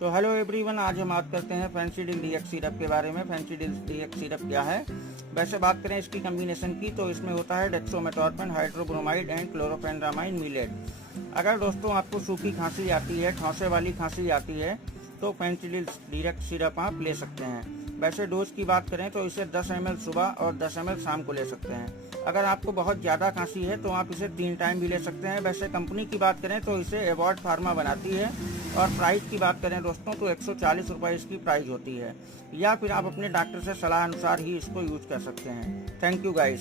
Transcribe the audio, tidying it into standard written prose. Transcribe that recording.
तो hello everyone, आज हम बात करते हैं फेंसिडिल डीएक्स सिरप के बारे में। फेंसिडिल डीएक्स सिरप क्या है? वैसे बात करें इसकी कम्बिनेशन की तो इसमें होता है डेक्सोमेथोर्पन, हाइड्रोब्रोमाइड एंड क्लोरोफेनरामाइन मिलेट। अगर दोस्तों आपको सूखी खांसी आती है, ठौंसे वाली खांसी आती है, तो फेंसिडिल डीएक्स सिरप आप ले सकते हैं। वैसे डोज की बात करें तो इसे 10 ml सुबह और 10 ml शाम को ले सकते हैं। अगर आपको बहुत ज़्यादा खांसी है तो आप इसे 3 टाइम भी ले सकते हैं। वैसे कंपनी की बात करें तो इसे एवॉर्ड फार्मा बनाती है और प्राइस की बात करें दोस्तों तो 140 रुपये इसकी प्राइस होती है, या फिर आप अपने डॉक्टर से सलाह अनुसार ही इसको यूज कर सकते हैं। Thank you guys.